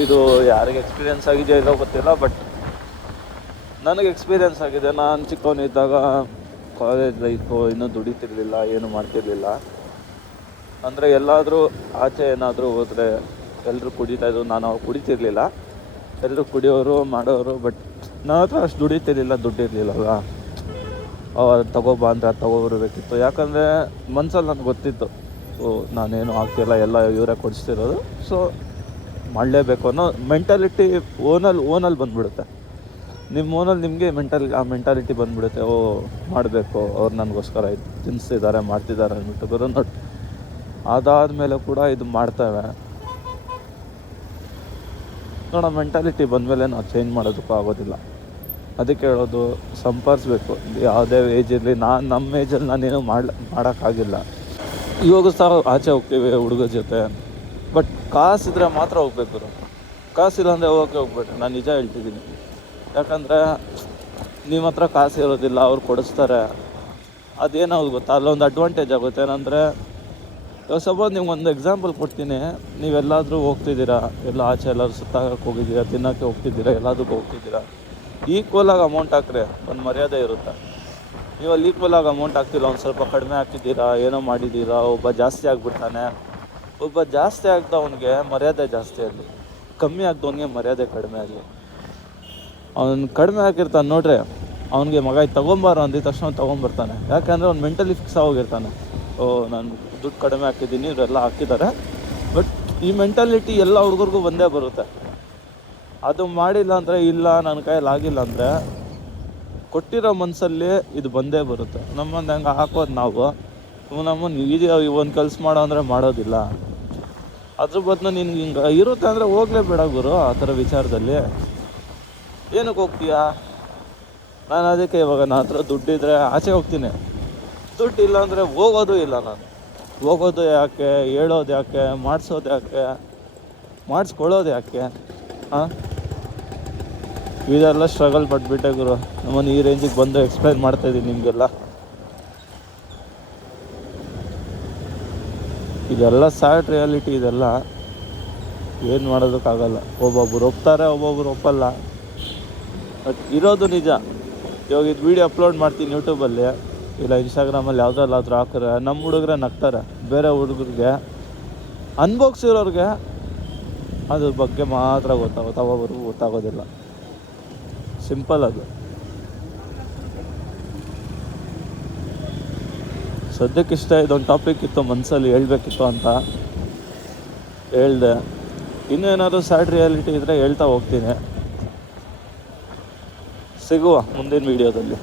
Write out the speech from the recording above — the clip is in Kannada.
ಇದು ಯಾರಿಗೆ ಎಕ್ಸ್ಪೀರಿಯೆನ್ಸ್ ಆಗಿದೆಯೋ ಇಲ್ಲೋ ಗೊತ್ತಿಲ್ಲ, ಬಟ್ ನನಗೆ ಎಕ್ಸ್ಪೀರಿಯೆನ್ಸ್ ಆಗಿದೆ. ನಾನು ಚಿಕ್ಕವನಿದ್ದಾಗ ಕಾಲೇಜ್ ಲೈಫು ಇನ್ನೂ ದುಡಿತಿರ್ಲಿಲ್ಲ, ಏನು ಮಾಡ್ತಿರ್ಲಿಲ್ಲ. ಅಂದರೆ ಎಲ್ಲಾದರೂ ಆಚೆ ಏನಾದರೂ ಹೋದರೆ ಎಲ್ಲರೂ ಕುಡಿತಾಯಿದ್ರು, ನಾನು ಅವಾಗ ಕುಡಿತಿರ್ಲಿಲ್ಲ. ಎಲ್ಲರೂ ಕುಡಿಯೋರು ಮಾಡೋರು, ಬಟ್ ನನ್ನ ಹತ್ರ ಅಷ್ಟು ದುಡಿತಿರ್ಲಿಲ್ಲ, ದುಡ್ಡಿರಲಿಲ್ಲಲ್ಲ. ತಗೋಬಾ ಅಂದರೆ ಅದು ತೊಗೊಬರ್ಬೇಕಿತ್ತು. ಯಾಕಂದರೆ ಮನ್ಸಲ್ಲಿ ನನಗೆ ಗೊತ್ತಿತ್ತು, ನಾನೇನು ಆಗ್ತಿಲ್ಲ, ಎಲ್ಲ ಇವರೇ ಕೊಡಿಸ್ತಿರೋದು, ಸೊ ಮಾಡಲೇಬೇಕು ಅನ್ನೋ ಮೆಂಟಾಲಿಟಿ ಓನಲ್ಲಿ ಬಂದುಬಿಡುತ್ತೆ. ನಿಮ್ಮ ಓನಲ್ಲಿ ನಿಮಗೆ ಆ ಮೆಂಟಾಲಿಟಿ ಬಂದುಬಿಡುತ್ತೆ. ಮಾಡಬೇಕು, ಅವ್ರು ನನಗೋಸ್ಕರ ಇದು ತಿನ್ನಿಸ್ತಿದ್ದಾರೆ, ಮಾಡ್ತಿದ್ದಾರೆ ಅಂದ್ಬಿಟ್ಟು ಬರೋ. ಅದಾದಮೇಲೆ ಕೂಡ ಇದು ಮಾಡ್ತೇವೆ ನೋಡೋ ಮೆಂಟಾಲಿಟಿ ಬಂದಮೇಲೆ ನಾವು ಚೇಂಜ್ ಮಾಡೋದಕ್ಕೂ ಆಗೋದಿಲ್ಲ. ಅದಕ್ಕೆ ಹೇಳೋದು, ಸಂಪಾದಿಸ್ಬೇಕು. ಯಾವುದೇ ಏಜ್ ಇರಲಿ, ನಮ್ಮ ಏಜಲ್ಲಿ ನಾನೇನು ಮಾಡೋಕ್ಕಾಗಿಲ್ಲ. ಇವಾಗ ಸಹ ಆಚೆ ಹೋಗ್ತೀವಿ ಹುಡುಗರ ಜೊತೆ, ಬಟ್ ಕಾಸಿದ್ರೆ ಮಾತ್ರ ಹೋಗ್ಬೇಕು. ಕಾಸಿಲ್ಲ ಅಂದರೆ ಹೋಗ್ಬೇಡ್ರಿ, ನಾನು ನಿಜ ಹೇಳ್ತಿದ್ದೀನಿ. ಯಾಕಂದರೆ ನಿಮ್ಮ ಹತ್ರ ಕಾಸು ಇರೋದಿಲ್ಲ, ಅವ್ರು ಕೊಡಿಸ್ತಾರೆ. ಅದೇನಾಗುತ್ತೆ ಗೊತ್ತಾ, ಅಲ್ಲೊಂದು ಅಡ್ವಾಂಟೇಜ್ ಆಗುತ್ತೆ. ಏನಂದರೆ ಇವಾಗ ಸಪೋಸ್ ನಿಮ್ಗೊಂದು ಎಕ್ಸಾಂಪಲ್ ಕೊಡ್ತೀನಿ. ನೀವೆಲ್ಲಾದರೂ ಹೋಗ್ತಿದ್ದೀರಾ, ಎಲ್ಲ ಆಚೆ ಎಲ್ಲರೂ ಸುತ್ತಾಕಕ್ಕೆ ಹೋಗಿದ್ದೀರಾ, ತಿನ್ನೋಕ್ಕೆ ಹೋಗ್ತಿದ್ದೀರಾ, ಎಲ್ಲದಕ್ಕೂ ಹೋಗ್ತಿದ್ದೀರಾ, ಈಕ್ವಲಾಗಿ ಅಮೌಂಟ್ ಹಾಕ್ರೆ ಒಂದು ಮರ್ಯಾದೆ ಇರುತ್ತೆ. ನೀವು ಅಲ್ಲಿ ಈಕ್ವಲಾಗಿ ಅಮೌಂಟ್ ಹಾಕ್ತಿಲ್ಲ, ಒಂದು ಸ್ವಲ್ಪ ಕಡಿಮೆ ಹಾಕಿದ್ದೀರಾ, ಏನೋ ಮಾಡಿದ್ದೀರಾ, ಒಬ್ಬ ಜಾಸ್ತಿ ಆಗಿಬಿಡ್ತಾನೆ. ಒಬ್ಬ ಜಾಸ್ತಿ ಆಗ್ದವನಿಗೆ ಮರ್ಯಾದೆ ಜಾಸ್ತಿ ಆಗಲಿ, ಕಮ್ಮಿ ಆಗ್ದವನಿಗೆ ಮರ್ಯಾದೆ ಕಡಿಮೆ ಆಗಲಿ. ಅವ್ನು ಕಡಿಮೆ ಹಾಕಿರ್ತಾನೆ ನೋಡ್ರಿ, ಅವ್ನಿಗೆ ಮಗ ಇದು ತೊಗೊಂಬಾರ ಅಂದಿದ ತಕ್ಷಣ ತೊಗೊಂಬರ್ತಾನೆ. ಯಾಕೆಂದರೆ ಅವ್ನು ಮೆಂಟಲಿ ಫಿಕ್ಸ್ ಆಗೋಗಿರ್ತಾನೆ. ನಾನು ದುಡ್ಡು ಕಡಿಮೆ ಹಾಕಿದ್ದೀನಿ, ಇವರೆಲ್ಲ ಹಾಕಿದ್ದಾರೆ. ಬಟ್ ಈ ಮೆಂಟಾಲಿಟಿ ಎಲ್ಲ ಹುಡುಗರಿಗೂ ಬಂದೇ ಬರುತ್ತೆ. ಅದು ಮಾಡಿಲ್ಲ ಅಂದರೆ, ಇಲ್ಲ ನನ್ನ ಕೈಯಲ್ಲಿ ಆಗಿಲ್ಲ ಅಂದರೆ, ಕೊಟ್ಟಿರೋ ಮನಸ್ಸಲ್ಲಿ ಇದು ಬಂದೇ ಬರುತ್ತೆ. ನಮ್ಮನ್ನು ಹೆಂಗೆ ಹಾಕೋದು ನಾವು, ನಮ್ಮನ್ನು ಒಂದು ಕೆಲಸ ಮಾಡೋ ಅಂದರೆ ಮಾಡೋದಿಲ್ಲ. ಅದ್ರ ಬದಲು ನಿನ್ಗೆ ಹಿಂಗೆ ಇರುತ್ತೆ ಅಂದರೆ ಹೋಗಲೇಬೇಡ ಗುರು. ಆ ಥರ ವಿಚಾರದಲ್ಲಿ ಏನಕ್ಕೆ ಹೋಗ್ತೀಯಾ? ನಾನು ಅದಕ್ಕೆ ಇವಾಗ ನನ್ನ ಹತ್ರ ದುಡ್ಡಿದ್ರೆ ಆಚೆ ಹೋಗ್ತೀನಿ, ದುಡ್ಡಿಲ್ಲ ಅಂದರೆ ಹೋಗೋದು ಇಲ್ಲ. ನಾನು ಹೋಗೋದು ಯಾಕೆ, ಹೇಳೋದು ಯಾಕೆ, ಮಾಡಿಸೋದು ಯಾಕೆ, ಮಾಡಿಸ್ಕೊಳ್ಳೋದು ಯಾಕೆ? ಇದೆಲ್ಲ ಸ್ಟ್ರಗಲ್ ಪಟ್ಬಿಟ್ಟೆ ಗುರು. ನಮ್ಮನ್ನು ಈ ರೇಂಜಿಗೆ ಬಂದು ಎಕ್ಸ್ಪ್ಲೈನ್ ಮಾಡ್ತಾಯಿದ್ದೀನಿ ನಿಮಗೆಲ್ಲ. ಇದೆಲ್ಲ ಸ್ಯಾಡ್ ರಿಯಾಲಿಟಿ. ಇದೆಲ್ಲ ಏನು ಮಾಡೋದಕ್ಕಾಗಲ್ಲ. ಒಬ್ಬೊಬ್ರು ಒಪ್ತಾರೆ, ಒಬ್ಬೊಬ್ರು ಒಪ್ಪಲ್ಲ. ಬಟ್ ಇರೋದು ನಿಜ. ಇವಾಗ ಇದು ವೀಡಿಯೋ ಅಪ್ಲೋಡ್ ಮಾಡ್ತೀನಿ ಯೂಟ್ಯೂಬಲ್ಲಿ, ಇಲ್ಲ ಇನ್ಸ್ಟಾಗ್ರಾಮಲ್ಲಿ ಯಾವುದ್ರಲ್ಲಾದ್ರೂ ಹಾಕಿದ್ರೆ ನಮ್ಮ ಹುಡುಗರೇ ನಗ್ತಾರೆ. ಬೇರೆ ಹುಡುಗರಿಗೆ, ಅನ್ಭೋಗ್ಸಿರೋರಿಗೆ ಅದ್ರ ಬಗ್ಗೆ ಮಾತ್ರ ಗೊತ್ತಾಗುತ್ತೆ, ಒಬ್ಬೊಬ್ರಿಗೂ ಗೊತ್ತಾಗೋದಿಲ್ಲ. ಸಿಂಪಲ್ ಅದು. ಸದ್ಯಕ್ಕಿಷ್ಟ ಇದೊಂದು ಟಾಪಿಕ್ ಇತ್ತು, ಮನಸ್ಸಲ್ಲಿ ಹೇಳ್ಬೇಕಿತ್ತು ಅಂತ ಹೇಳ್ದೆ. ಇನ್ನೇನಾದರೂ ಸ್ಯಾಡ್ ರಿಯಾಲಿಟಿ ಇದ್ದರೆ ಹೇಳ್ತಾ ಹೋಗ್ತೀನಿ. ಸಿಗುವ ಮುಂದಿನ ವೀಡಿಯೋದಲ್ಲಿ.